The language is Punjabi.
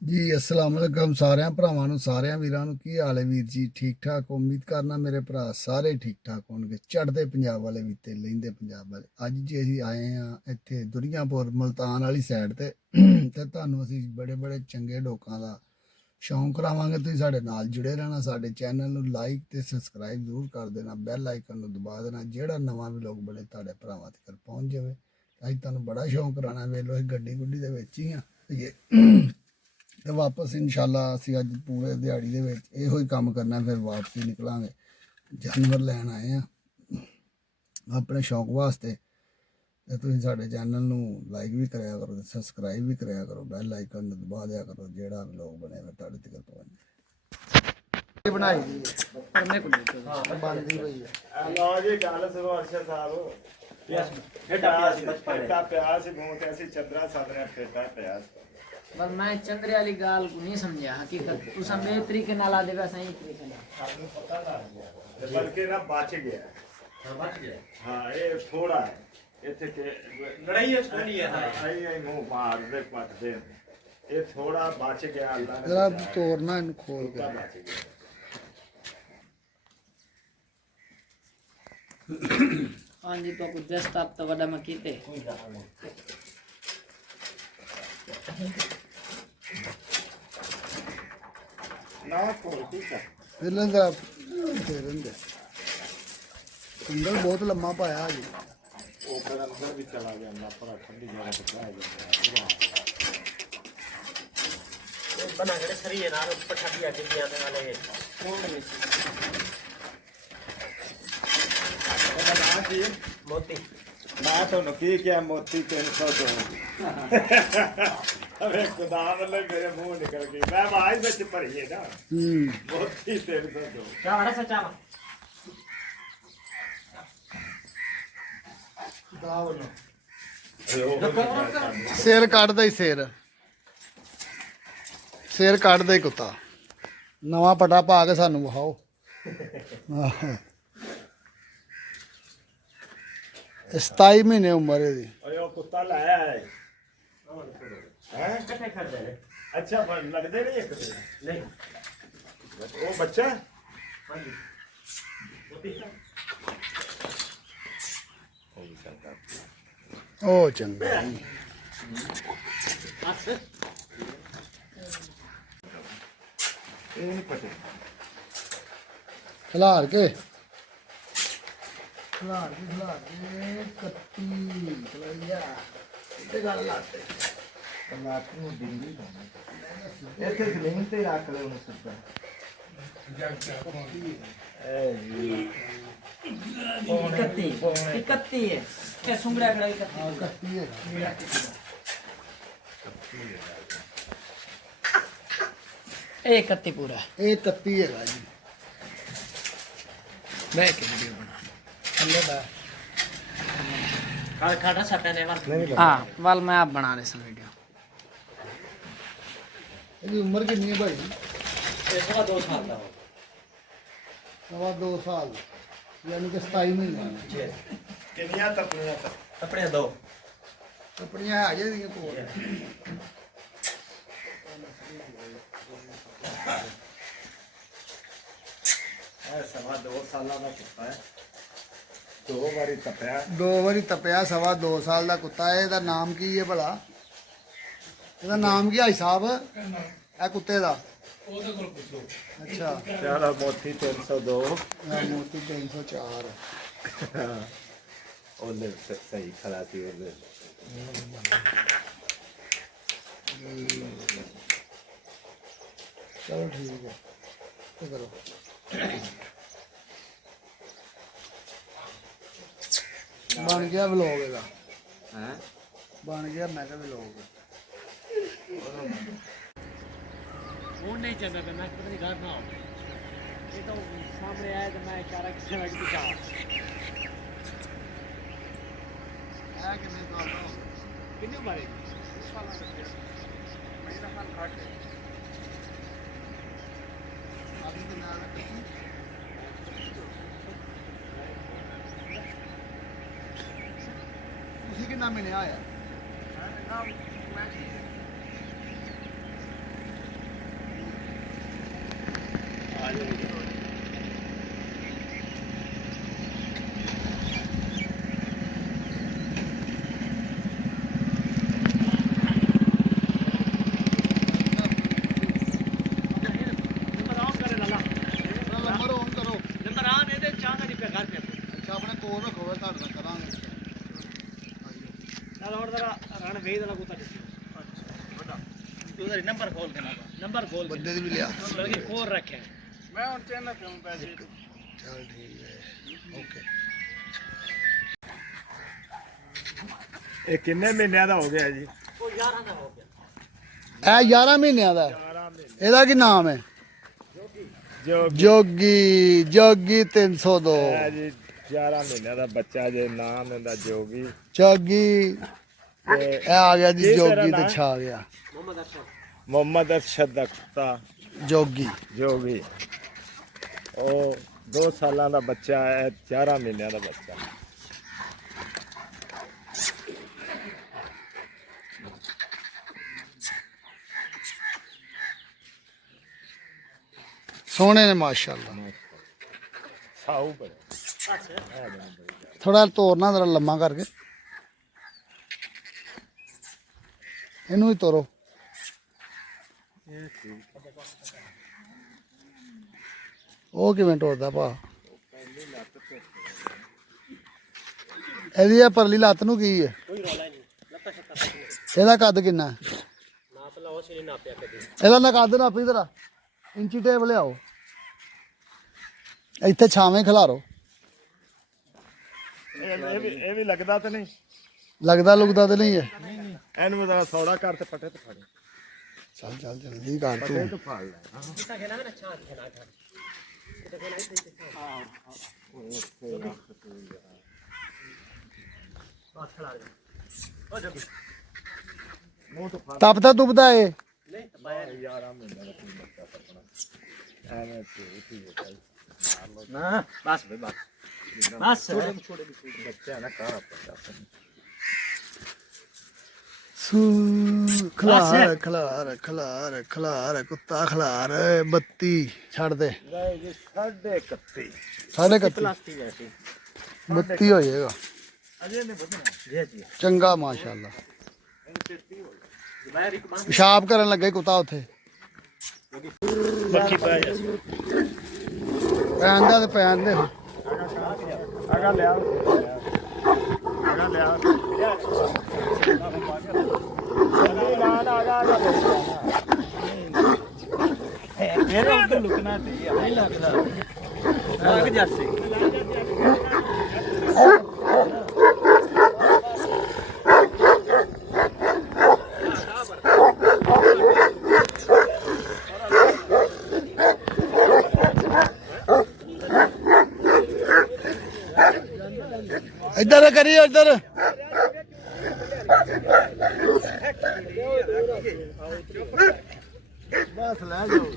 जी अस्सलाम वालेकुम सारे भरावां नूं सारे वीरां नूं की हाल है वीर जी ठीक ठाक उम्मीद करना मेरे भरा सारे ठीक ठाक होणगे चढ़दे पंजाब वाले भी ते लहिंदे पंजाब वाले अज जी असीं आए हाँ इत्थे दुनियापुर मुल्तान वाली साइड ते ते तुहानूं असीं बड़े बड़े चंगे लोकां दा शौक करावांगे तुसीं साडे नाल जुड़े रहना साडे चैनल नूं लाइक ते सबसक्राइब जरूर कर देना बैल आइकन नूं दबा देना जेड़ा नवां भी लोग बने तुहाडे भरावां तक पहुंच जावे अज तुहानूं बड़ा शौक कराना वेलो असीं गड्डी गुड्डी दे विच ही हाँ ਤੇ ਵਾਪਸ ਇਨਸ਼ਾਅੱਲਾ ਅਸੀਂ ਅੱਜ ਪੂਰੇ ਦਿਹਾੜੀ ਦੇ ਵਿੱਚ ਇਹੋ ਹੀ ਕੰਮ ਕਰਨਾ ਫਿਰ ਵਾਪਸੀ ਨਿਕਲਾਂਗੇ ਜਾਨਵਰ ਲੈਣ ਆਏ ਆ ਆਪਣੇ ਸ਼ੌਕ ਵਾਸਤੇ ਤੇ ਤੁਸੀਂ ਸਾਡੇ ਚੈਨਲ ਨੂੰ ਲਾਈਕ ਵੀ ਕਰਿਆ ਕਰੋ ਤੇ ਸਬਸਕ੍ਰਾਈਬ ਵੀ ਕਰਿਆ ਕਰੋ ਬੈਲ ਆਈਕਨ ਨੂੰ ਦਬਾ ਦਿਆ ਕਰੋ ਜਿਹੜਾ ਵੀ ਲੋਕ ਬਣੇ ਹੋਏ ਤੁਹਾਡੇ ਤੱਕ ਪਹੁੰਚੇ ਬਣਾਈ ਦੀ ਪਰ ਮੇਰੇ ਕੋਲ ਨਹੀਂ ਬੰਦੀ ਪਈ ਹੈ ਲਓ ਜੀ ਗੱਲ ਸੁਣੋ ਅਰਸ਼ਦ ਸਾਹਿਬ ਫੇਟਾ ਪਿਆ ਸੀ ਮੂੰਹ ਤੇ ਅਸੀਂ ਚੰਦਰਾ ਸਾਦਰਾ ਫੇਟਾ ਪਿਆ ਸੀ पर मैं चंद्रे वाली गाल को नहीं समझा हकीकत तू समझे तरीके नाल आ देगा सही तरीके नाल ਸਾਨੂੰ ਪਤਾ ਲੱਗ ਗਿਆ ਬਲਕਿ ਨਾ ਬਚ ਗਿਆ बच गया ਹਾਂ ਇਹ ਥੋੜਾ ਹੈ ਇੱਥੇ ਤੇ लड़ाई है छोड़ी है ਆਈ ਮੂੰਹ ਮਾਰਦੇ ਪੱਟਦੇ ਇਹ ਥੋੜਾ ਬਚ ਗਿਆ ਅੱਲਾ ਨੇ ਜਰਾ ਤੋੜਨਾ ਇਹਨੂੰ ਖੋਲ ਕੇ ਥੋੜ੍ਹਾ ਬਚ ਗਿਆ हाँ जी तो कुछ दस तक तो वड़ा में कीते ਨਾ ਕੋਈ ਠੀਕ ਹੈ ਇਹਨਾਂ ਦਾ ਫੇਰਨ ਦੇ ਸਿੰਗਲ ਬਹੁਤ ਲੰਮਾ ਪਾਇਆ ਜੀ ਉਹ ਫਿਰ ਅੰਦਰ ਵੀ ਚਲਾ ਜਾਂਦਾ ਪਰ ਠੰਡੀ ਜਗ੍ਹਾ ਤੇ ਬਹਿ ਜਾਂਦਾ बना के सरी है ना पठा दिया के दिया वाले कौन में ਨਾ ਜੀ मोती ਮੈਂ ਤੁਹਾਨੂੰ ਕੀ ਕਿਹਾ ਮੋਤੀ 302 ਅਰੇ ਖੁਦਾ ਵੱਲੋਂ ਮੇਰੇ ਮੂੰਹ ਨਿਕਲ ਗਈ ਮੈਂ ਆਵਾਜ਼ ਵਿੱਚ ਭਰੀ ਹੈ ਨਾ ਮੋਤੀ 302 क्या वाला सच्चा ਸਿਰ ਕੱਢਦਾ ਹੀ ਸਿਰ ਕੱਢਦਾ ਹੀ ਕੁੱਤਾ ਨਵਾਂ ਪਟਾ ਪਾ ਕੇ ਸਾਨੂੰ ਵਿਖਾਓ ਆਹੋ। ਇਹ 27 ਮਹੀਨੇ ਉਮਰ ਇਹਦੀ ਓਏ ਉਹ ਕੁੱਤਾ ਲਾਇਆ ਹੈ ਹੈ कट्ठे कर दे ਅੱਛਾ ਪਰ ਲੱਗਦੇ ਨਹੀਂ ਇੱਕ ਦੂਜੇ नहीं ਨੂੰ। ਉਹ ਬੱਚਾ हाँ जी मोती ਉਹ ਚੰਗਾ ਜੀ। ਇਹ ਨਹੀਂ ਪਤਾ ਖਿਲਾਰ ਕੇ ਕੱਤੀ ਖਲਾਈਆ ਤੇ ਗੱਲ ਲਾਤੇ ਲਾਟ ਨੂੰ ਦਿੰਦੀ ਇੱਥੇ ਜ਼ਮੀਨ ਤੇ ਰੱਖ ਲੈ ਉਹਨੂੰ ਸਿੱਧਾ इकत्ती है क्या सुंगड़ा खड़ा इकत्ती ਕੱਤੀ ਹੈ ए इकत्ती पूरा ਇਹ ਕੱਤੀ ਹੈਗਾ ਜੀ मैं के वीडियो बना ਥੱਲੇ ਦਾ खाटा सटा ने वाला हां वाल मैं आप बना रहे वीडियो ਇਹਦੀ ਉਮਰ ਕਿੰਨੀ ਹੈ ਭਾਈ ये सवा 2 साल का हो ਸਵਾ 2 ਸਾਲ ਯਾਨੀ ਕਿ 27 ਮਹੀਨੇ ਕਿੰਨੀਆਂ ਤਪਣੀਆਂ अपने दो ਆਪਣੀਆਂ ਆ ਜਾਂਦੀਆਂ ਕੋਲ ਇਹ ਸਵਾ 2 ਸਾਲਾਂ ਦਾ ਕੁੱਤਾ ਹੈ 2 ਵਾਰੀ ਤਪਿਆ 2 ਵਾਰੀ ਤਪਿਆ ਸਵਾ 2 ਸਾਲ ਦਾ ਕੁੱਤਾ ਹੈ ਇਹਦਾ ਨਾਮ ਕੀ ਹੈ ਭਲਾ ਇਹਦਾ ਨਾਮ ਕੀ ਹੈ ਸਾਹਿਬ ਇਹ ਕੁੱਤੇ ਦਾ ਉਹਦੇ ਕੋਲ ਪੁੱਛੋ ਅੱਛਾ ਚਲੋ ਮੋਤੀ 302 ਇਹ ਮੋਤੀ 304 ਉਹਨੇ ਸਹੀ ਖਲਾਤੀ ਉਹਨੇ ਚਲੋ ਠੀਕ ਹੈ ਇਹ ਕਰੋ ਬਣ ਗਿਆ ਵਲੋਗ ਇਹਦਾ ਹੈ ਬਣ ਗਿਆ ਮੈਂ ਕਿਹਾ ਵਲੋਗ वो नहीं चलता था मैं पता नहीं घर ना हो ये तो सामने आया तो मैं इशारा किया मैं कि जा ਆ ਕਿੰਨੇ ਸਾਲ ਦਾ किन्ने मारे ਆਦਮੀ ਦੇ ਨਾਲ ਤੁਸੀਂ ਕਿੰਨਾ ਮਿਲਿਆ ਆ सफेद वाला कुत्ता किसी उधर नंबर खोल के नंबर खोल के ਬੰਦੇ ਦੀ ਵੀ ਲਿਆ बल्कि खोल रखे हैं ਮੈਂ ਹੁਣ ਚੈਨਲ ਕਿਉਂ ਪੈਸੇ ਚੱਲ ਠੀਕ ਹੈ ਓਕੇ ਇਹ ਕਿੰਨੇ ਮਹੀਨਿਆਂ ਦਾ ਹੋ ਗਿਆ ਜੀ वो 11 का हो गया ਇਹ 11 ਮਹੀਨਿਆਂ ਦਾ ਇਹਦਾ ਕੀ ਨਾਮ ਹੈ ਜੋ ਜੋਗੀ ਜੋਗੀ 302 ਹੈ ਜੀ 11 ਮਹੀਨਿਆਂ ਦਾ ਬੱਚਾ ਜੇ ਨਾਮ ਇਹਦਾ ਜੋਗੀ ਜੋਗੀ ਤੇ ਇਹ ਆ ਗਿਆ ਜੀ ਕੀ ਤੇਰਾ ਜੋਗੀ ਤੇ ਨਾਂ? ਛਾ ਗਿਆ मोहम्मद अरशद ਮੁਹੰਮਦ ਅਰਸ਼ਦ ਅਖਤਾ ਜੋਗੀ ਜੋਗੀ ਉਹ 2 ਸਾਲਾਂ ਦਾ ਬੱਚਾ ਹੈ 11 ਮਹੀਨਿਆਂ ਦਾ ਬੱਚਾ ਸੋਹਣੇ ਨੇ ਮਾਸ਼ਾਅੱਲਾ ਸਾਊ ਬੜਾ ਥੋੜਾ ਤੋਰਨਾ ਜ਼ਰਾ ਲੰਮਾ ਕਰਕੇ ਇਹਨੂੰ ਹੀ ਤੋਰੋ ਉਹ ਕਿਵੇਂ ਤੋਰਦਾ ਭਾ ਇਹਦੀ ਇਹ ਪਰਲੀ ਲੱਤ ਨੂੰ ਕੀ ਹੈ कोई रोला नहीं लता शक्ता ਇਹਦਾ ਕੱਦ ਕਿੰਨਾ ਹੈ? नाप ला वो से नापया कभी ਇਹਦਾ ਨਾ ਕੱਦ ਨਾਪੀ ਜ਼ਰਾ ਇੰਚੀ ਟੇਪ ਲਿਆਓ ਇੱਥੇ ਛਾਵੇਂ ਖਿਲਾਰੋ ਇਹ ਵੀ ਲੱਗਦਾ ਤਾਂ ਨਹੀਂ ਲੱਗਦਾ ਲੁਗਦਾ ਤੇ ਨਹੀਂ ਹੈ ਇਹਨੂੰ ਤਾਂ ਸੌੜਾ ਕਰ ਤੇ ਪੱਟੇ ਤੇ ਫੜ ਚੱਲ ਚੱਲ ਜਲਦੀ ਕਰ ਪੱਟੇ ਤੂੰ ਤੇ ਫੜ ਲੈ कितना खेला ना अच्छा खेला था कितना खेला बात खिला रहे ओ जब ਮੂੰਹ ਤੋਂ ਫੜ ਤਪਦਾ ਤੁਪਦਾ ਏ नहीं तबाया 11 ਮਹੀਨਿਆਂ ਦਾ ਕੋਈ ਬੱਚਾ ਪੱਟਣਾ ਐਵੇਂ ਝੂਠੀ ਹੈ ना बस भाई बस छोटे ਬੱਚਾ ਨਾ ਕਾਹ ਪੱਟਾ ਸੂ ਖਲਾਰ ਖਲਾਰ ਖਲਾਰ ਖਲਾਰ ਕੁੱਤਾ ਖਲਾਰ ਬੱਤੀ ਛੱਡ ਦੇ ਲੈ ਜੀ 31 ਸਾਢੇ 31 प्लास्टिक ऐसी 32 ਹੋ ਜਾਏਗਾ ਅਜੇ ਨਹੀਂ ਵਧਣਾ जी जी ਚੰਗਾ ਮਾਸ਼ਾਅੱਲਾ मैं एक मान ਪਿਸ਼ਾਬ ਕਰਨ ਲੱਗੇ ਕੁੱਤਾ ਉੱਥੇ मक्खी पाया ਪੈਣ ਦਾ ਤੇ ਪੈਣ ਦੇ ਅਗਾ ਲਿਆ ਅਗਾ ਲਿਆ मेरे उधर लुकना चाहिए नहीं लगता लग जाते ਇੱਧਰ ਕਰੀਏ ਇੱਧਰ ਬਸ ਲੈ ਜਾਓ